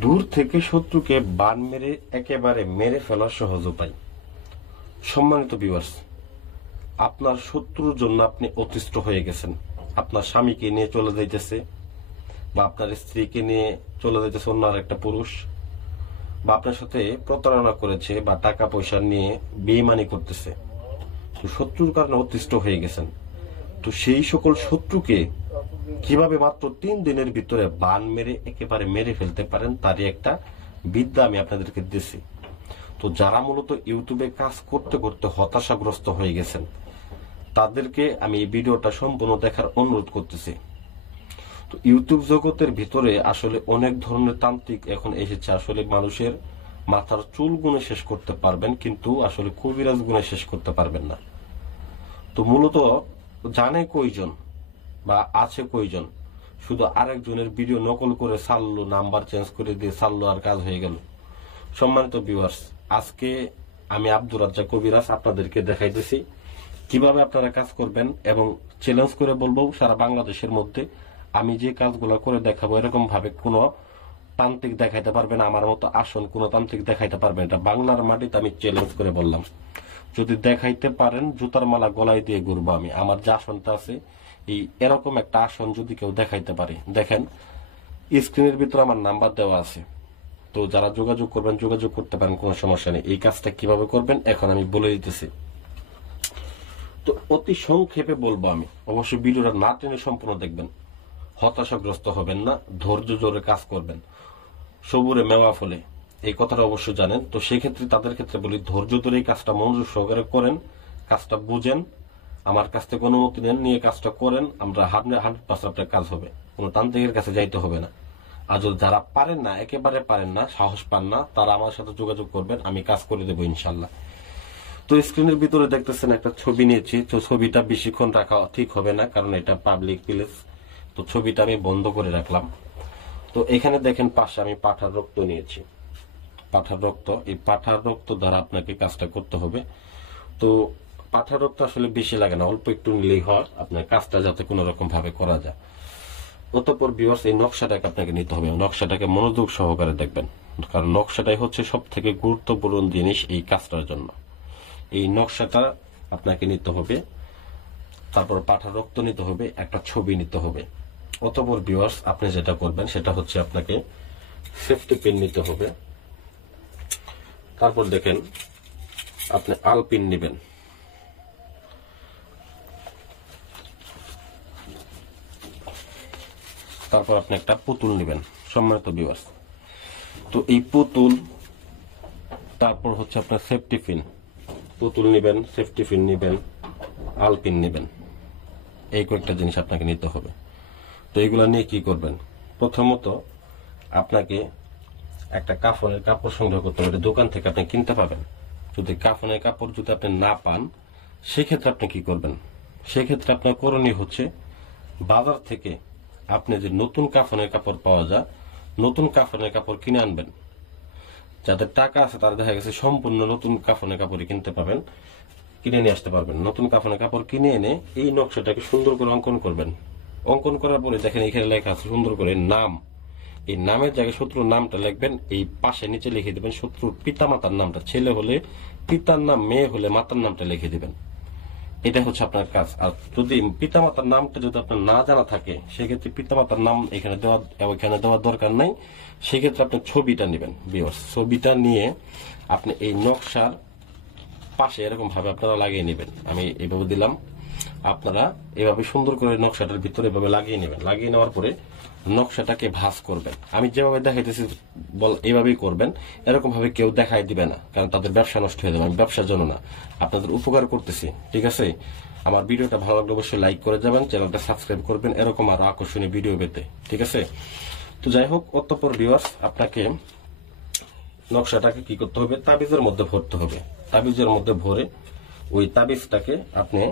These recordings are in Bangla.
দূর থেকে শত্রুকে বান মেরে একেবারে মেরে ফেলার সহজ উপায়। সম্মানিত ভিউয়ার্স, আপনার শত্রুর জন্য আপনি অতিষ্ঠ হয়ে গেছেন। আপনার স্বামীকে নিয়ে চলে যাইতেছে, বা আপনার স্ত্রীকে নিয়ে চলে যাইতেছে অন্য আরেকটা পুরুষ, বা আপনার সাথে প্রতারণা করেছে, বা টাকা পয়সা নিয়ে বেইমানি করতেছে। তো শত্রুর কারণে অতিষ্ঠ হয়ে গেছেন। তো সেই সকল শত্রুকে কিভাবে মাত্র 3 দিনের ভিতরে বান মেরে একেবারে মেরে ফেলতে পারেন, তারই একটা বিদ্যা আমি আপনাদেরকে দিছি। তো যারা মূলত ইউটিউবে কাজ করতে করতে হতাশাগ্রস্ত হয়ে গেছেন, তাদেরকে আমি এই ভিডিওটা সম্পূর্ণ দেখার অনুরোধ করতেছি। তো ইউটিউব জগতের ভিতরে আসলে অনেক ধরনের তান্ত্রিক এখন এসেছে। আসলে মানুষের মাথার চুল গুনে শেষ করতে পারবেন, কিন্তু আসলে কবিরাজ গুনে শেষ করতে পারবেন না। তো মূলত জানে কয়জন বা আছে কয়জন, শুধু আরেকজনের ভিডিও নকল করে ছাড়লো, নাম্বার চেঞ্জ করে দিয়ে ছাড়লো, আর কাজ হয়ে গেল। সম্মানিত ভিউয়ার্স, আজকে আমি আব্দুর রাজ্জাক কবিরাজ আপনাদেরকে দেখাইতেছি কিভাবে আপনারা কাজ করবেন, এবং চ্যালেঞ্জ করে বলবো সারা বাংলাদেশের মধ্যে আমি যে কাজগুলো করে দেখাবো এরকম ভাবে কোনো তান্ত্রিক দেখাইতে পারবেন আমার মতো আসন কোন তান্ত্রিক দেখাইতে পারবেন। এটা বাংলার মাটিতে আমি চ্যালেঞ্জ করে বললাম। যদি দেখাইতে পারেন জুতার মালা গলায় দিয়ে ঘুরবো আমি। আমার যে আসনটা আছে, এই এরকম একটা আসন যদি কেউ দেখাইতে পারে, দেখেন স্ক্রিনের ভিতরে আমার নাম্বার দেওয়া আছে। তো যারা যোগাযোগ করবেন যোগাযোগ করতে পারেন, কোনো সমস্যা নেই। এই কাজটা কিভাবে করবেন এখন আমি বলে দিতেছি। তো অতি সংক্ষেপে বলবো আমি, অবশ্যই ভিডিওটা না টেনে সম্পূর্ণ দেখবেন। হতাশাগ্রস্ত হবেন না, ধৈর্য ধরে কাজ করবেন। সবুরে মেওয়া ফলে, এই কথাটা অবশ্য জানেন। তো সেক্ষেত্রে তাদের ক্ষেত্রে বলি, ধৈর্য ধরে এই কাজটা মনোযোগ সহকারে করেন, কাজটা বুঝেন, আমার কাছ থেকে অনুমতি নেন, নিয়ে কাজটা করেন। আমরা 100% আপনার কাজ হবে, কোনো তান্ত্রিকের কাছে যাইতে হবে না। আর যদি যারা পারেন না, একেবারে পারেন না, সাহস পান না, তারা আমার সাথে যোগাযোগ করবেন, আমি কাজ করে দেবো ইনশাল্লাহ। তো স্ক্রিনের ভিতরে দেখতেছেন একটা ছবি নিয়েছি। তো ছবিটা বেশিক্ষণ রাখা ঠিক হবে না, কারণ এটা পাবলিক প্লেস। তো ছবিটা আমি বন্ধ করে রাখলাম। তো এখানে দেখেন পাশে আমি পাঠার রক্ত নিয়েছি। পাঠার রক্ত, এই পাঠার রক্ত দ্বারা আপনাকে কাজটা করতে হবে। তো পাঠার রক্ত আসলে বেশি লাগে না, অল্প একটু নিলেই হয়, আপনার কাজটা যাতে কোনো রকম ভাবে করা যায়। অতঃপর ভিউয়ার্স, এই নকশাটাকে আপনাকে নিতে হবে। নকশাটাকে মনোযোগ সহকারে দেখবেন, কারণ নকশাটাই হচ্ছে সব থেকে গুরুত্বপূর্ণ জিনিস এই কাজটার জন্য। এই নকশাটা আপনাকে নিতে হবে, তারপর পাঠার রক্ত নিতে হবে, একটা ছবি নিতে হবে। অতঃপর ভিউয়ার্স, আপনি যেটা করবেন সেটা হচ্ছে আপনাকে সেফটি পিন নিতে হবে। তারপর দেখেন আপনি আলপিন নেবেন। তারপর আপনি একটা পুতুল নেবেন। সম্মানিত ভিউয়ার্স, তো এই পুতুল, তারপর হচ্ছে আপনার সেফটি পিন। পুতুল নেবেন, সেফটি পিন নেবেন, আলপিন নেবেন, এই কয়েকটা জিনিস আপনাকে নিতে হবে। তো এইগুলা নিয়ে কি করবেন? প্রথমত আপনাকে একটা কাফনের কাপড় সংগ্রহ করতে হবে। দোকান থেকে আপনি কিনতে পাবেন। যদি কাফনের কাপড় যদি আপনি না পান, সেক্ষেত্রে আপনি কি করবেন? সেক্ষেত্রে আপনার করণীয় হচ্ছে বাজার থেকে আপনি যে নতুন কাফনের কাপড় পাওয়া যায়, নতুন কাফনের কাপড় কিনে আনবেন। যাদের টাকা আছে তারা দেখা গেছে সম্পূর্ণ নতুন কাফনের কাপড় কিনতে পাবেন, কিনে নিয়ে আসতে পারবেন। নতুন কাফনের কাপড় কিনে এনে এই নকশাটাকে সুন্দর করে অঙ্কন করবেন। অঙ্কন করার পরে দেখেন এখানে লেখা আছে সুন্দর করে নাম। এই নামের জায়গায় শত্রুর নামটা লিখবেন। এই পাশে নিচে লিখে দিবেন শত্রুর পিতা মাতার নামটা। ছেলে হলে পিতার নাম, মেয়ে হলে মাতার নামটা লিখে দিবেন। এটা হচ্ছে আপনার কাজ। আর যদি পিতা মাতার নামটা যদি আপনার না জানা থাকে, সেক্ষেত্রে পিতা মাতার নাম এখানে দেওয়ার দরকার নাই। সেক্ষেত্রে আপনি ছবিটা নেবেন। ছবিটা নিয়ে আপনি এই নকশার পাশে এরকম ভাবে আপনারা লাগিয়ে নেবেন। আমি এভাবে দিলাম, আপনারা এভাবে সুন্দর করে নকশাটার ভিতরে এভাবে লাগিয়ে নেবেন। লাগিয়ে নেওয়ার পরে নকশাটাকে ভাঁজ করবেন। আমি যেভাবে দেখাইতেছি এইভাবেই করবেন। এরকম ভাবে কেউ দেখাই দিবে না, কারণ তাদের ব্যবসা নষ্ট হয়ে যাবে। আমি ব্যবসার জন্য না, আপনাদের উপকার করতেছি। ঠিক আছে? আমার ভিডিওটা ভালো লাগলে অবশ্যই লাইক করে যাবেন, চ্যানেলটা সাবস্ক্রাইব করবেন এরকম আরো আকর্ষণীয় ভিডিও পেতে। ঠিক আছে? তো যাই হোক, অতঃপর ভিউয়ার্স, আপনাকে নকশাটাকে কি করতে হবে? তাবিজের মধ্যে ভরতে হবে। তাবিজের মধ্যে ভরে ওই তাবিজটাকে আপনি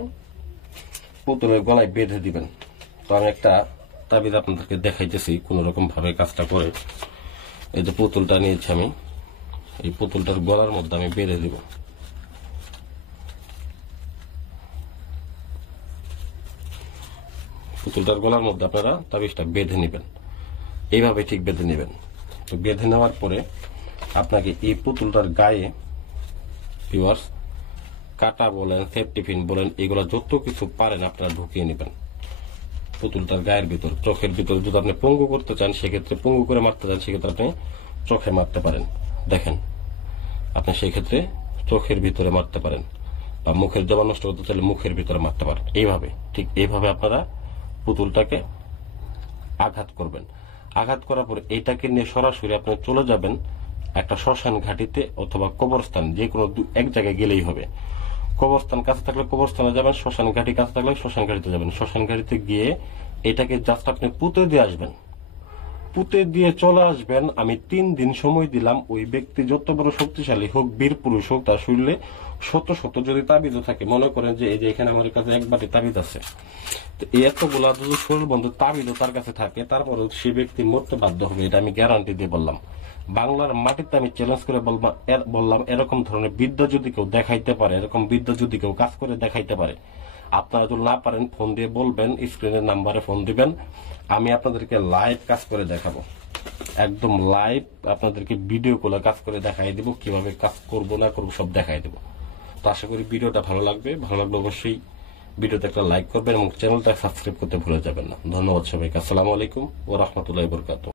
পুতুলের গলায় বেঁধে দিবেন। তো আমি একটা তাবিজ আপনাদেরকে দেখাইতেছি কোন রকম ভাবে কাজটা করে। এই যে পুতুলটা নিয়েছি আমি, এই পুতুলটার গলার মধ্যে আমি বেঁধে দিব। পুতুলটার গলার মধ্যে আপনারা তাবিজটা বেঁধে নেবেন, এইভাবে ঠিক বেঁধে নেবেন। তো বেঁধে নেওয়ার পরে আপনাকে এই পুতুলটার গায়ে ভিউয়ার্স কাটা বলেন, সেফটি পিন বলেন, এগুলো যত কিছু পারেন আপনারা ঢুকিয়ে নেবেন পুতুলটার গায়ের ভিতর। চোখের ভিতর যদি আপনি পঙ্গু করতে চান, সেক্ষেত্রে পঙ্গু করে মারতে চান, সেক্ষেত্রে আপনি চোখে মারতে পারেন। দেখেন, আপনি সেই ক্ষেত্রে চোখের ভিতরে মারতে পারেন, বা মুখের জবা নষ্ট করতে চাইলে মুখের ভিতরে মারতে পারেন। এইভাবে, ঠিক এইভাবে আপনারা পুতুলটাকে আঘাত করবেন। আঘাত করার পর এটাকে নিয়ে সরাসরি আপনি চলে যাবেন একটা শ্মশান ঘাটিতে অথবা কবরস্থান, যে কোনো এক জায়গায় গেলেই হবে। কবরস্থান কাছে থাকলে কবরস্থানে যাবেন, শ্মশান ঘাটি কাছে থাকলে শ্মশান ঘাটিতে যাবেন। শ্মশান ঘাটিতে গিয়ে এটাকে জাস্ট আপনি পুঁতে দিয়ে আসবেন, পুঁতে দিয়ে চলে আসবেন। আমি 3 দিন সময় দিলাম। ওই ব্যক্তি যত বড় শক্তিশালী হোক, বীর পুরুষ হোক, তার শরীরে শত শত যদি তাবিজও থাকে, মনে করেন যে এই যে এখানে আমার কাছে এক বাটি তাবিজ আছে, তো এই এতগুলা যদি শরীর বন্ধ তাবিজও তার কাছে থাকে, তারপরেও সে ব্যক্তি মরতে বাধ্য হবে। এটা আমি গ্যারান্টি দিয়ে বললাম। বাংলার মাটিতে আমি চ্যালেঞ্জ করে বললাম, এরকম ধরনের বিদ্যা যদি কেউ দেখাইতে পারে, এরকম বিদ্যা যদি কেউ কাজ করে দেখাইতে পারে, আপনারা যদি না পারেন ফোন দিয়ে বলবেন, স্ক্রিনের নাম্বারে ফোন দিবেন, আমি আপনাদেরকে লাইভ কাজ করে দেখাবো। একদম লাইভ আপনাদেরকে ভিডিও কলে কাজ করে দেখাই দিব, কিভাবে কাজ করবো না করবো সব দেখাই দেবো। তো আশা করি ভিডিওটা ভালো লাগবে। ভালো লাগলে অবশ্যই ভিডিওতে একটা লাইক করবেন এবং চ্যানেলটা সাবস্ক্রাইব করতে ভুলে যাবেন না। ধন্যবাদ সবাইকে। আসসালামু আলাইকুম ওয়া রাহমাতুল্লাহি ওয়া বারাকাতুহু।